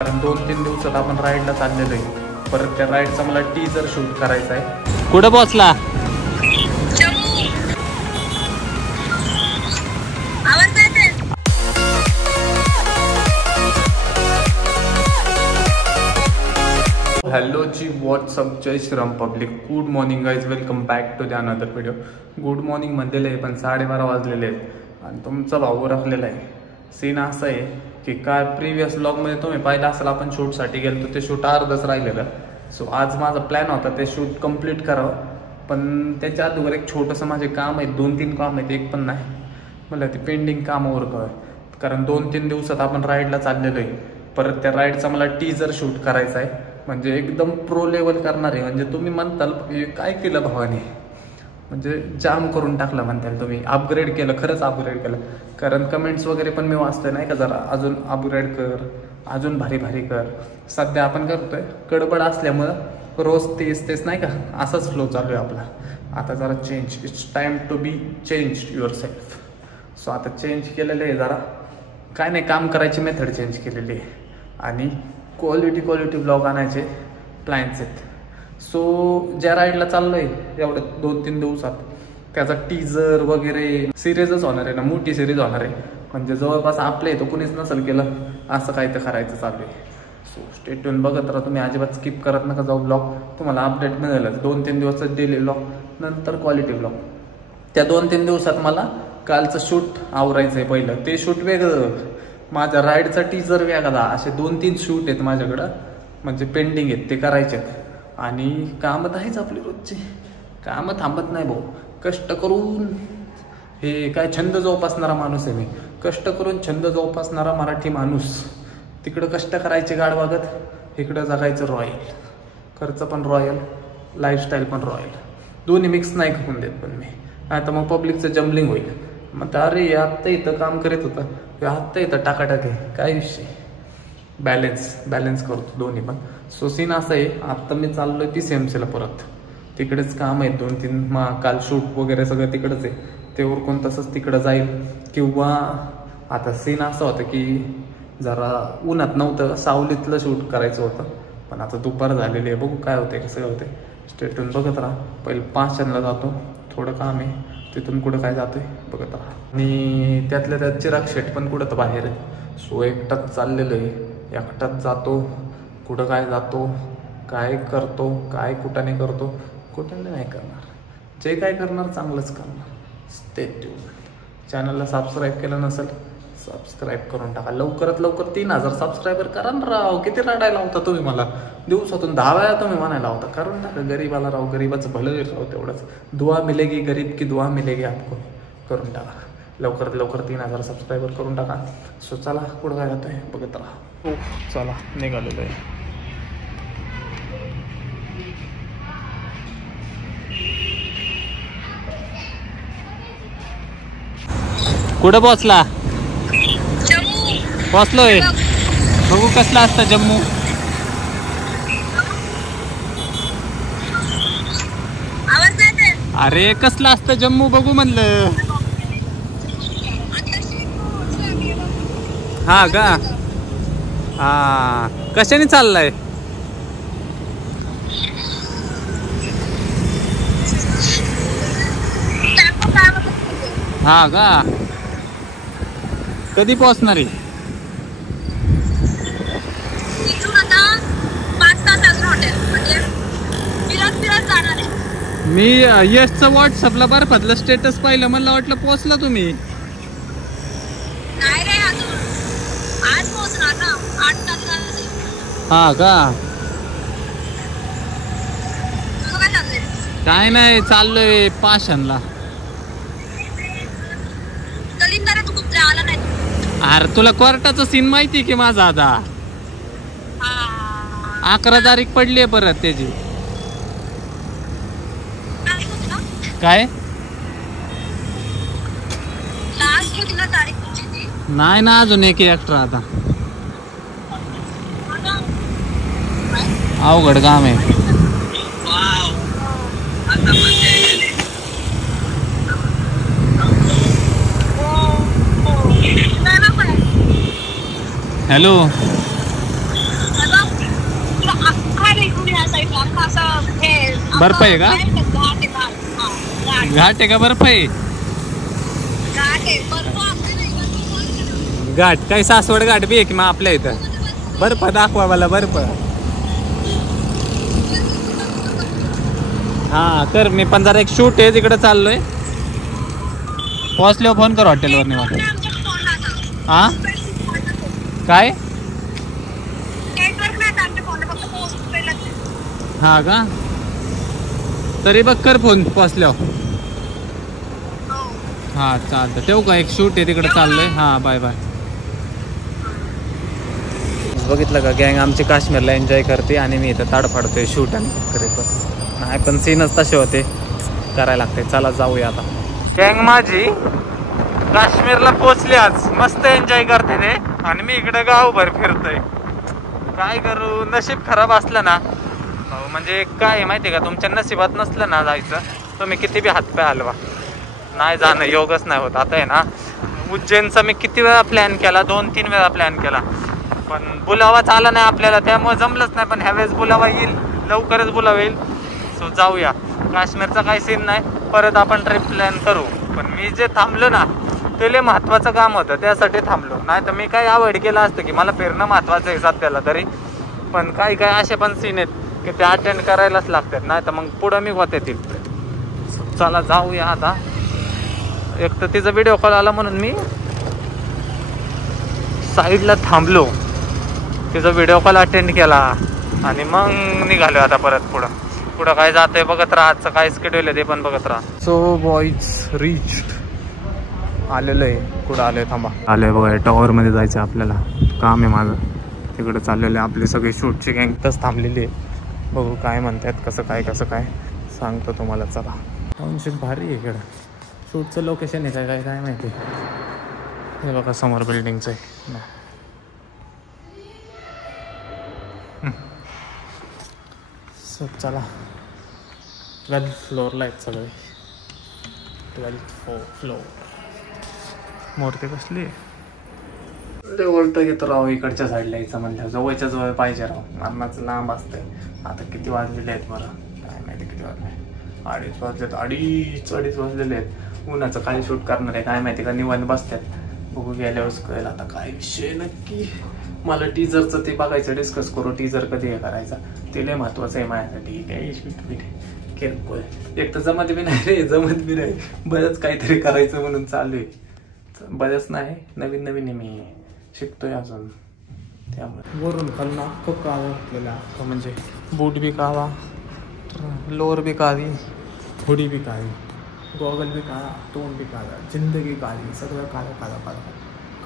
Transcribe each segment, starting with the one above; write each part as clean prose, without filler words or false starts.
कारण 2-3 दिवसात आपण राईडला चाललेलो आहे. परत त्या राईडचा मला टीजर शूट करायचा आहे. कुठं पोहोचला? हॅलो जी व्हॉट्सअप, जय Shriram public. Good morning guys, welcome back to the another video. Good morning म्हणलेलं आहे पण 12:30 वाजलेले आहेत आणि तुमचा भाऊ राखलेला आहे. सीन असं आहे की काय प्रिव्हियस ब्लॉगमध्ये तुम्ही पाहिलं असेल, आपण शूटसाठी गेलो ते शूट अर्धच राहिलेलं. सो आज माझा प्लॅन होता ते शूट कंप्लीट करावं, पण त्याच्या अगोदर एक छोटंसं माझे काम आहेत, 2-3 काम आहेत, एक पण नाही. मला ते पेंडिंग कामावर कारण 2-3 दिवसात आपण राईडला चाललेलो आहे. परत त्या राईडचा मला टीजर शूट करायचा आहे, म्हणजे एकदम प्रो लेवल करणार आहे. म्हणजे तुम्ही म्हणताल काय केलं भावाने, म्हणजे जाम करून टाकलं म्हणताल तुम्ही, अपग्रेड केलं, खरंच अपग्रेड केलं. कारण कमेंट्स वगैरे पण मी वाचते नाही का, जरा अजून अपग्रेड कर, अजून भारी भारी कर. सध्या आपण करतोय गडबड असल्यामुळं रोज तेच नाही का, असाच फ्लो चालू आहे आपला. आता जरा change, it's time to be change yourself. So आता चेंज केलेलं आहे, जरा काय नाही, काम करायची मेथड चेंज केलेली आहे आणि क्वालिटी ब्लॉग आणायचे प्लॅन्स आहेत. सो ज्या राईडला चाललो आहे एवढ्या 2-3 दिवसात त्याचा टीजर वगैरे सिरीजच होणार आहे ना, मोठी सिरीज होणार आहे. म्हणजे जवळपास आपल्या इथं कुणीच नसेल केलं असं काही तर करायचं चालू आहे. सो स्टे ट्यून, बघत राहा तुम्ही, अजिबात स्किप करत नका जाऊ. ब्लॉग तुम्हाला अपडेट मिळेलच. 2-3 दिवसात डेली ब्लॉग, नंतर क्वालिटी ब्लॉग. त्या 2-3 दिवसात मला कालचं शूट आवरायचं आहे. पहिलं ते शूट वेगळं, माझ्या राईडचा टीजर वेगळा. असे 2-3 शूट आहेत माझ्याकडं, म्हणजे पेंडिंग आहेत, ते करायचे आहेत. आणि कामं आहेच आपली रोजची, कामं थांबत नाही भाऊ. कष्ट करून, हे काय छंद जोपासणारा माणूस आहे मी, कष्ट करून छंद जोपासणारा मराठी माणूस. तिकडं कष्ट करायचे गाड वागत, इकडं जगायचं रॉयल. खर्च पण रॉयल, लाईफस्टाईल पण रॉयल, दोन्ही मिक्स नाही करून देत पण मी. नाही तर मग पब्लिकचं जम्बलिंग होईल. मग अरे आत्ता इथं काम करत होतं, आत्ता इथं टाकाटाक आहे, काय विषय. बॅलन्स करतो दोन्ही पण. सो सीन असं आहे, आत्ता मी चाललोय PCMC ला, परत तिकडेच काम आहे 2-3. काल शूट वगैरे सगळं तिकडंच आहे, ते उरकून तसंच तिकडं जाईल. किंवा आता सीन असं होतं की जरा उन्हात नव्हतं, सावलीतलं शूट करायचं होतं, पण आता दुपार झालेली आहे, बघू काय होते कसं काय होते. स्टेटून बघत राहा. पहिले 5 जातो, थोडं काम आहे, तिथून कुठं काय जातोय बघत राहा. आणि त्यातल्या त्यात चिराग शेट पण कुठं तर बाहेर आहे. सो एकटाच चाललेलो आहे, एकटाच जातो, कुठं काय जातो, काय करतो, काय कुठाने करतो, कुठाने नाही करणार. जे काय करणार चांगलंच करणार. Stay tune. चॅनलला सबस्क्राईब केलं नसेल, सबस्क्राईब करून टाका. लवकरात लवकर 3000 सबस्क्रायबर करा ना राव. किती रडायला होता तुम्ही मला, दिवसातून 10 वेळा तुम्ही म्हणायला होता. करून टाका, गरीबाला राव, गरीबाचं भलं राव, तेवढंच. दुआ मिलेगी, गरीब की दुआ मिलेगी आपको. करून टाका लवकरात लवकर 3000 सबस्क्रायबर करून टाका. सो चला, पुढं काय जातोय बघत राहा. हो चला, निघालेलो आहे. कुठं पोहोचला? पोहोचलोय. बघू कसला असतं जम्मू. अरे कसला असतं जम्मू, बघू म्हणलं. हा का? हा, कशाने चाललाय? हा का? कधी पोहोचणार आहे? मी यशचं व्हॉट्सअपला बर्फातलं स्टेटस पाहिलं, मला वाटलं पोहोचला तुम्ही. हा का? काय नाही, चाललोय पाषाणला. अरे तुला कोर्टाचा सीन माहिती की माझा? आता 11 तारीख पडली आहे परत त्याची. काय नाही ना, अजून एक एक्स्ट्रा. आता अवघड काम आहे. हॅलो बर्फ आहे का? घाट आहे का बर्फ आहे? घाट काय सासवड घाट बी आहे की मग आपल्या इथं? बर्फ दाखवा मला बर्फ. हा कर, मी पण जरा एक शूट आहे तिकडे चाललोय. पोहोचल्यावर फोन कर हॉटेलवर निवांत. हा काय? हा का? तरी बघ कर फोन पोहोचल्यावर. हा चालतं, ठेवू का? एक शूट आहे तिकडे चाललोय. हा बाय बाय. बघितलं का, गँग आमची काश्मीरला एन्जॉय करते आणि मी इथं ताडफाडतोय शूट आणि करत. नाही पण सीनच तसे होते, करायला लागते. चला जाऊया आता. गँग माझी काश्मीरला पोचली आज, मस्त एन्जॉय करते ते आणि मी इकडे गावभर फिरतोय. काय करू, नशीब खराब असलं ना म्हणजे काय माहिती का, तुमच्या नशिबात नसलं ना जायचं, तुम्ही किती बी हातपाय हलवा, नाही जाणं योगच नाही होत. आता आहे ना उज्जैनचा मी किती वेळा प्लॅन केला, 2-3 वेळा प्लॅन केला, पण बुलावाच आला नाही आपल्याला, त्यामुळे जमलंच नाही. पण ह्यावेळेस बुलावा येईल, लवकरच बुलावा येईल. सो जाऊया. काश्मीरचा काही सीन नाही, परत आपण ट्रिप प्लॅन करू. पण मी जे थांबलो ना ते लय महत्त्वाचं काम होतं, त्यासाठी थांबलो. नाही तर मी काय अवॉइड केलं असतं की मला फिरणं महत्त्वाचं आहे सध्याला तरी. पण काही असे पण सीन आहेत की ते अटेंड करायलाच लागतात, नाही तर मग पुढं मी होत येतील. चला जाऊया आता. एक तर तिचा व्हिडिओ कॉल आला म्हणून मी साईडला थांबलो, तिचा व्हिडिओ कॉल अटेंड केला आणि मग निघालो आता परत पुढं काय जातंय बघत राहा. आजचं काय स्केड्यूल आहे ते पण बघत राहा. सो बॉईज रीच्ड, आलेलं आहे. कुठं आलोय थांबा, आलोय बघा टॉवरमध्ये जायचं आपल्याला. काम आहे माझं, तिकडं चाललेलं आहे. आपली सगळी शूटची गँग तच थांबलेली आहे. बघू काय म्हणतात, कसं काय सांगतो तुम्हाला. चला, टाउनशिप भारी आहे इकडं. शूटचं लोकेशन आहे काय माहिती. हे बघा समोर बिल्डिंगचं आहे. सो चला, 12th फ्लोअरला आहेत सगळे. 12th floor. मूर्ती कसली आहे, उलट येतो राव. इकडच्या साईडला यायचं म्हणलं, जवळच्या जवळ पाहिजे राव. मरणाचं लांब असतंय. आता किती वाजलेले आहेत मला काय माहिती, किती वाजले? 2:30 वाजलेत. 2:30 वाजलेले आहेत. उन्हाचं काय शूट करणार आहे काय माहिती, का निवांत बसतात. बघू गेल्यावरच कळेल आता काय विषय नक्की. मला टीजरचं ते बघायचं, डिस्कस करू. टीजर कधी हे करायचा ते लय महत्त्वाचं आहे माझ्यासाठी. काय शूट किरकोळ, एक तर जमत बी नाही. बरंच काहीतरी करायचं म्हणून चालू आहे. बरंच नाही, नवीन मी शिकतोय अजून. त्यामुळे वरून खालून अख्खं काळं घातलेलं, अख्खं म्हणजे बूट बी काळा, लोअर बी काळी, हुडी बी काळी, गॉगल बी काळा, तोंड बी काळा, जिंदगी काळी, सगळं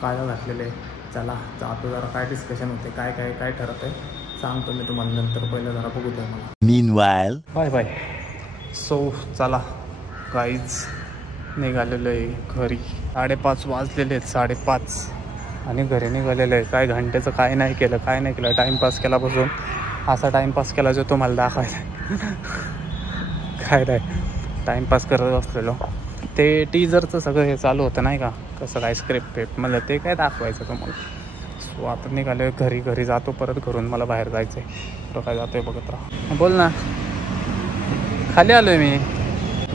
काळं घातलेलं आहे. चला जातो, जरा काय डिस्कशन होते, काय ठरत आहे सांगतो मी तुम्हाला नंतर. पहिलं जरा बघू द्या मला. Meanwhile bye. सो चला गाईज, निघालेलो आहे घरी. 5:30 वाजलेले आहेत, 5:30 आणि घरी निघालेलं आहे. काय घंटेचं काय नाही केलं. टाईमपास केला बसून. असा टाईमपास केला जो तुम्हाला दाखवायचा. काय नाही, टाईमपास करत असलेलो. ते टीजरचं सगळं हे चालू होतं नाही का, कसं काय स्क्रिप्ट मला ते काय दाखवायचं तुम्हाला. सो आता निघालो आहे घरी जातो परत. घरून मला बाहेर जायचं आहे. काय जातोय बघत राहा. बोल ना. खाली आलोय मी,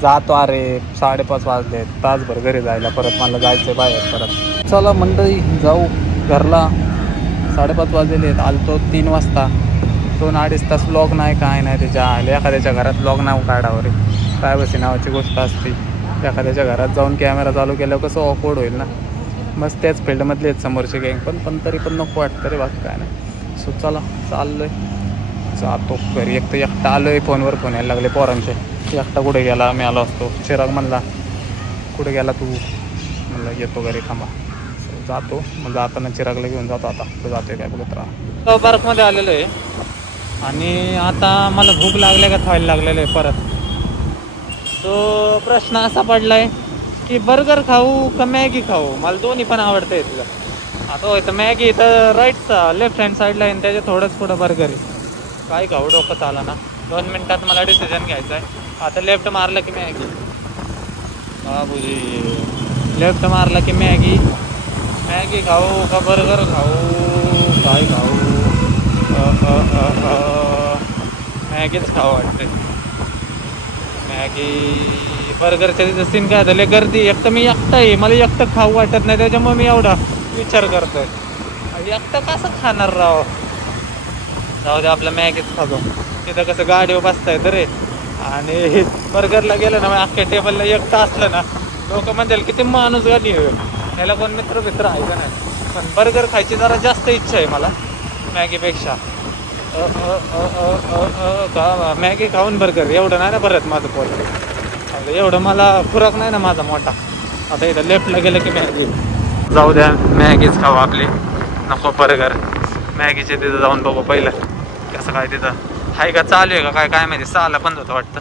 जातो. अरे 5:30 वाजले, तासभर घरी जायला. परत मला जायचं आहे बाहेर परत. चला मंडळी जाऊ घरला. 5:30 वाजलेले आहेत. आलतो 3 वाजता. 2-2.5 तास व्लॉग नाही काय नाही. त्याच्या एखाद्याच्या घरात व्लॉग नाव काढावं रे, प्रायव्हसी नावाची गोष्ट असते. एखाद्याच्या घरात जाऊन कॅमेरा चालू केल्यावर कसं ऑकवर्ड होईल ना. मस्त त्याच फील्डमधले आहेत समोरचे गँग, पण तरी पण नको वाटतं रे, बाकी काय नाही. सो चला चाललोय, जातो घरी. एकटा आलोय. फोनवर फोन यायला लागले पोरांचे. एकटा कुठे गेला, मी आलो असतो. चिराग म्हणला कुठे गेला तू, म्हणलं येतो घरी थांबा. जातो मग, जाताना चिरागला घेऊन जातो. आता कुठं जातोय काय बघत राहा. पार्कमध्ये आलेलो आहे आणि आता मला भूक लागल्या का खायला लागलेलं आहे परत. तो प्रश्न असा पडलाय की बर्गर खाऊ का मॅगी खाऊ. मला दोन्ही पण आवडते तुला. आता होय तर मॅगी तर राईटचा लेफ्ट हँड साईडला आहे, त्याच्या थोडंच पुढं बर्गर आहे. काय खाऊ डोकं चाला ना. 2 मिनिटात मला डिसिजन घ्यायचा आहे. आता लेफ्ट मारलं की मॅगी. बाबूजी, लेफ्ट मारला की मॅगी खाऊ का बर्गर खाऊ, काय खाऊ. मॅगीच खाऊ वाटते. मॅगी बर्गरच्या तिथं सीन काय झालं गर्दी. एक तर मी एकटा आहे, मला एकटं खाऊ वाटत नाही, त्याच्यामुळे मी एवढा विचार करतोय एकटं कसं खाणार राव. जाऊ दे आपलं मॅगीच खातो. तिथं कसं गाडीवर बसता येतं रे. आणि बर्गरला गेलं ना मग अख्ख्या टेबलला एकटं असलं ना लोक म्हणतील किती माणूस गाडी त्याला कोण मित्र आहे का नाही. पण बर्गर खायची जरा जास्त इच्छा आहे मला मॅगीपेक्षा. मॅगी खाऊन बर्गर एवढं नाही ना भरत माझं पोट. एवढं मला खुराक नाही ना माझा मोठा. आता इथं लेफ्टला गेलं की मॅगी. जाऊ द्या मॅगीच खाऊ आपली, नको बर्गर. मॅगीचे तिथं जाऊन बघू पहिलं कसं काय तिथं हाय का, चालू आहे का काय माहिती. 6ला बंद होतं वाटतं.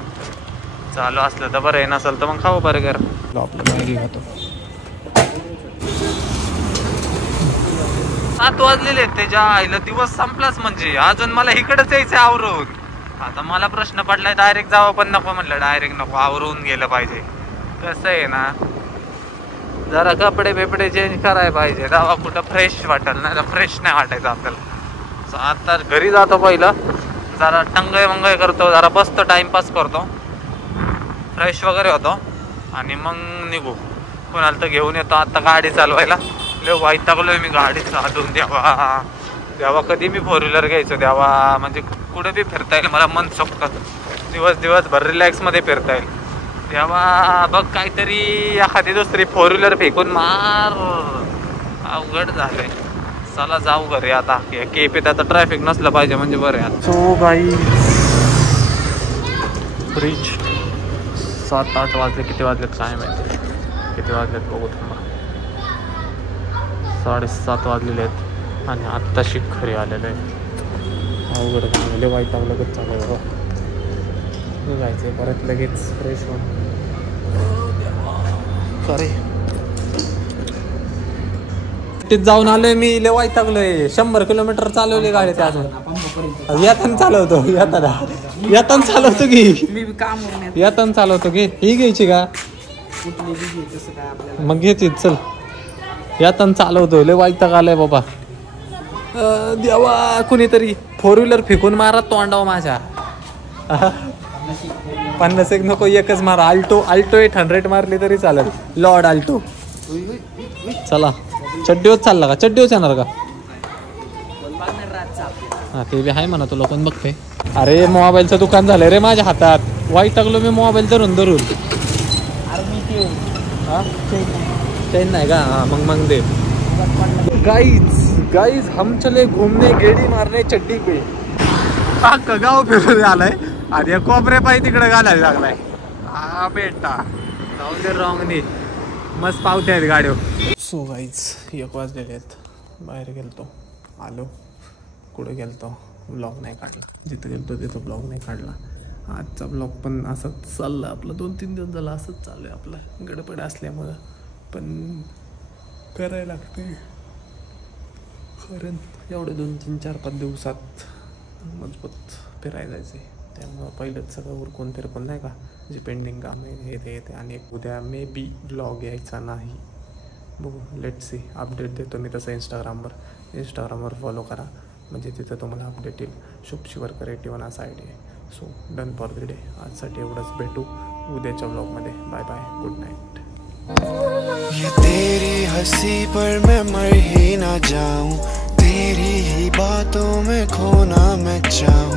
चालू असलं तर बरं आहे, नसेल तर मग खाऊ बर्गर. आपलं मॅगी खातो. 7 वाजलेले त्याच्या आईला दिवस संपलाच म्हणजे. अजून मला इकडेच यायचं आवरून. आता मला प्रश्न पडलाय डायरेक्ट जावं पण नको म्हणलं. डायरेक्ट नको, आवरून गेलं पाहिजे. कसं आहे ना जरा कपडे बिपडे चेंज करायला पाहिजे. जावा कुठं फ्रेश वाटेल, नाही तर फ्रेश नाही वाटायचं आपल्याला. आता घरी जातो पहिलं, जरा टंगय मंगय करतो, जरा बसतो, टाइमपास करतो, फ्रेश वगैरे होतो आणि मग निघू. कोणाला तर घेऊन येतो. आता गाडी चालवायला लय वैतागलोय मी गाडी चालवून. देवा कधी मी 4 व्हीलर घ्यायचो देवा. म्हणजे कुठे बी फिरता येईल मला मन सोक्त. दिवसभर रिलॅक्समध्ये फिरता येईल देवा. बघ काहीतरी एखादी दुसरी 4 व्हीलर फेकून मार. अवघड झालंय. चला जाऊ घरी आता. केपीत आता ट्रॅफिक नसलं पाहिजे म्हणजे बरं आहे. सो गाई ब्रिज 7-8 वाजले. किती वाजलेत काय माहिती. किती वाजलेत बघू थांबा. 7:30 वाजलेले आहेत आणि आत्ताशी खरी आलेलं आहे. अवघड झालेले वाईट लगेच चालू आहे. निघायचं परत लगेच फ्रेश होऊन. सॉरी जाऊन आलोय मी. लय वैतागलोय. 100 किलोमीटर चालवली गाडी. त्या अजून येताना चालवतो. येताना चालवतो की येताना चालवतो घे. ही घ्यायची का मग घेते. चल येताना चालवतो. लय वैताग आलाय बाबा. देवा कुणीतरी 4 व्हीलर फेकून मारा तोंडाव माझ्या. 50 नको, एकच मारा. आल्टो 800 मारली तरी चालेल. Lord Alto. चला चड्डीवर चालला का? चड्डीवर येणार का? हा ते बी आहे म्हणा. तुला पण बघते. अरे मोबाईलचं दुकान झालंय रे माझ्या हातात. वाईट टाकलो मी मोबाईल धरून. चैन नाही का? हा मग दे. गाइज हम चले घूमने, गेड़ी मारने चड्डी पे. गाव फिरून आलाय आणि कोपरे पाय तिकडे घालायला लागलाय. हा बेटा जाऊ दे. रॉंगनी मस्त पावते आहेत गाडीवर. सो गाईज 1 वाजलेले आहेत. बाहेर गेलतो, आलो. कुठे गेलतो ब्लॉग नाही काढला. जिथं गेलतो तिथं ब्लॉग नाही काढला. आजचा ब्लॉग पण असंच चाललं आपलं. 2-3 दिवस झालं असंच चालू आहे आपलं. गडबड असल्यामुळं पण करायला लागते. कारण एवढे 2-3-4-5 दिवसात मजबूत फिरायला जायचं आहे. त्यामुळं पहिलंच सगळं उरकून फिरकून नाही का जे पेंडिंग काम आहे येते. आणि उद्या मे बी ब्लॉग यायचा नाही. बघू लेट सी. अपडेट देतो मी तसं इंस्टाग्रामवर फॉलो करा म्हणजे तिथं तुम्हाला अपडेट येईल. शुभ शिवरकर 81 असा आयडी आहे. So done for the day. आजसाठी एवढंच. भेटू उद्याच्या ब्लॉगमध्ये. Bye bye. Good night. ये तेरी हंसी पर मैं मर ही ना जाऊं, तेरी ही बातों में खोना मैं चाहूं.